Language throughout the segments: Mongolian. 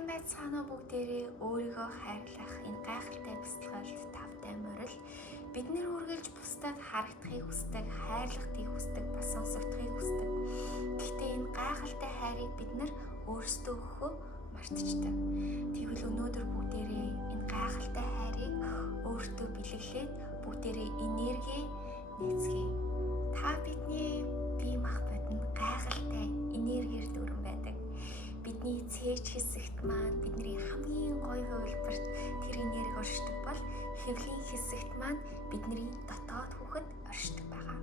Сайн байцгаана уу бүгдээрээ. Өөрийгөө хайрлах энэ гайхалтай бяцлагалд тавтай морил бид нэр үргэлж бусдад харагдахыг хүсдэг, хайрлахыг хүсдэг, бас сонсогдохыг хүсдэг. Гэхдээ энэ гайхалтай хайрыг бид нэр өөрсдөө өгөхөө мартчихдаг. Тэгвэл өнөөдөр бүгдээрээ энэ гайхалтай хайрыг өөртөө бэлэглээд бүгдээрээ энерги нэгцгээе. Та бидний бие махбод нь гайхалтай энергиэр дүүрэн байдаг. Бидний цээж хэсэгт маань бидний хамгийн гоё хувилбарт тэр энерги оршдог бол хэвлийн хэсэгт маань бидний дотоод хүүхэд оршдог байгаа.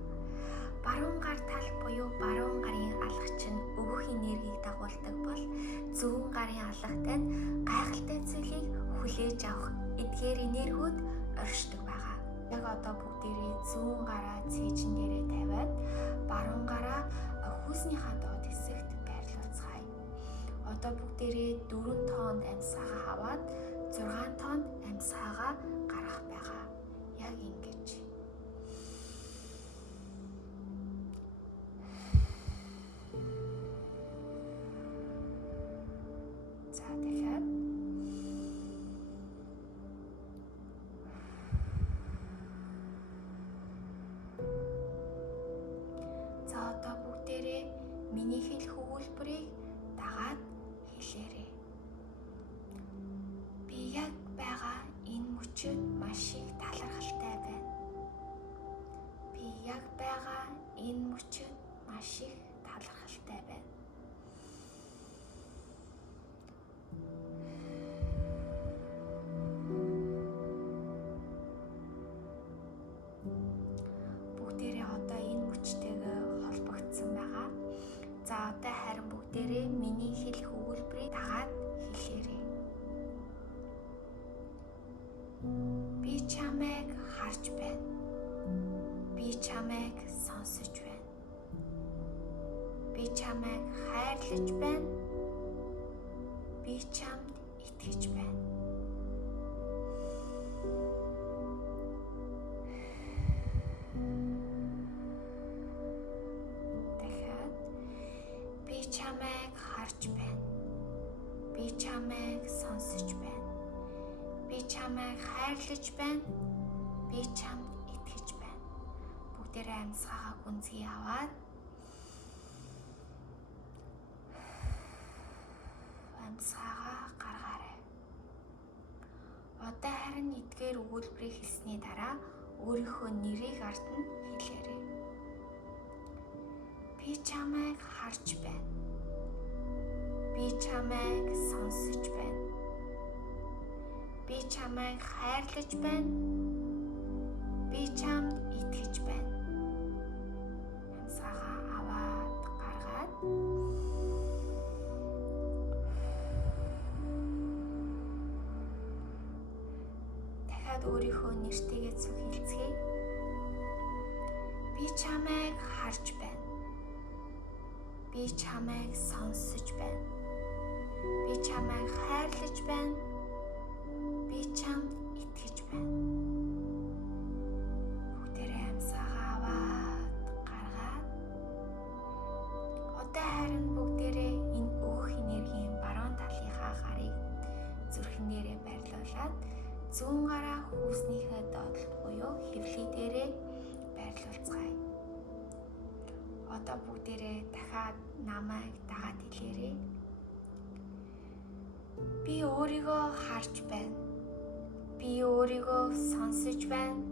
Баруун гар тал буюу баруун гарын алгач нь өгөх энергийг дагуулдаг бол зүүн гарын алгатай нь гайхалтай зүйлийг хүлээж авах эдгээр энергиуд оршдог байгаа. Яг одоо бүгдээрээ зүүн гараа цээжин дээрээ тавиад баруун гараа хүүснийхаа доод хэсэгт байрлуулцгаая. Одоо бүгдээрээ 4 тоонд амьсгаа аваад 6 тоонд амьсгаа гаргах байгаа. Яг ингэж. За дахиад. За одоо бүгдээрээ миний хэлэх өгүүлбэрийг дагаад хэлээрэй. Би яг байгаа энэ мөчөд маш их талархалтай байна. Би яг байгаа энэ мөчөд маш их талархалтай байна. Бүгдээрээ одоо энэ мөчтэйгээ холбогдсон байгаа. За одоо харин бүгдээрээ миний хэлэх өгүүлбэрийг дагаад хэлээрэй. Би чамайг харж байна. Би чамайг сонсож байна. Би чамайг хайрлаж байна. Би чамд итгэж байна. Дахиад би чамайг харж байна. Би чамайг сонсож байна. Би чамайг хайрлаж байна. Би чамд итгэж байна. Бүгдээрээ амьсгаагаа гүнзгий аваад амьсгаагаа гаргаарай. Одоо харин эдгээр өгүүлбэрийг хэлсний дараа өөрийнхөө нэрийг ард нь хэлээрэй. Би чамайг харж байна. Би чамайг сонсож байна. Би чамайг хайрлаж байна. Би чамд итгэж байна. Амьсгаагаа аваад гаргаад дахиад өөрийнхөө нэртэйгээ зүг хэлцгээе. Би чамайг харж байна. Би чамайг сонсож байна. Би чамайг хайрлаж байна. Би чамд итгэж байна. Бүгдээрээ амьсгаагаа аваад гаргаад одоо харин бүгдээрээ энэ өөх энергийн баруун талынхаа гарыг зүрхнээрээ байрлуулад зүүн гараа хүүснийхээ доотлолт буюу хэвлий дээрээ байрлуулцгаая. Одоо бүгдээрээ дахиад намайг дагаад хэлээрэй. Би өөрийгөө харж байна. Би өөрийгөө сонсож байна.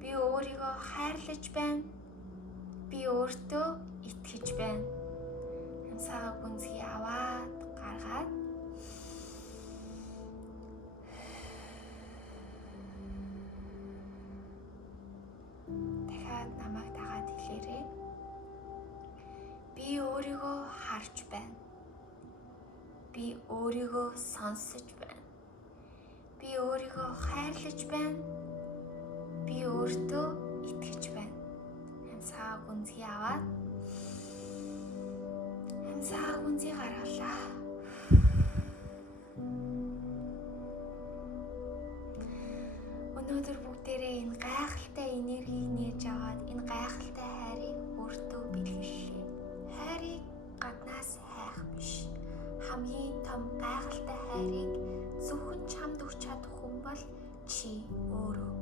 Би өөрийгөө хайрлаж байна. Би өөртөө итгэж байна. Амьсгаагаа гүнзгий аваад гаргаад дахиад намайг дагаад хэлээрэй. Би өөрийгөө харж байна. Би өөрийгөө сонсож байна. Би өөрийгөө хайрлаж байна. Би өөртөө итгэж байна. Амьсгаагаа гүнзгий аваад амьсгаагаа гүнзгий гаргалаа. Өнөөдөр бүгдээрээ энэ гайхалтай энергийг нээж аваад энэ гайхалтай хайрыг өөртөө бэлгэллээ. Хайрыг гаднаас хайх биш. хамгийн том гайхалтай хайрыг зөвхөн чамд өгч чадах хүн бол чи өөрөө.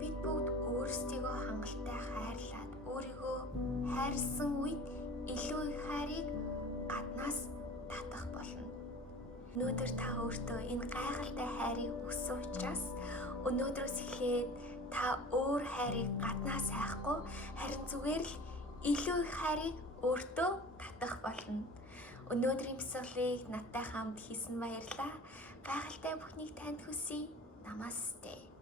Бид бүгд өөрсдийгөө хангалттай хайрлаад өөрийгөө хайрлсан үед илүү их хайрыг гаднаас татах болно. Өнөөдөр та өөртөө энэ гайхалтай хайрыг өгсөн учраас өнөөдрөөс эхлээд та өөр хайрыг гаднаас хайхгүй харин зүгээр л илүү их хайрыг өөртөө татах болно. Өнөөдрийн бясалгалыг надтай хамт хийсэн баярлалаа. Гайхалтай бүхнийг танд хүсье. Намасте.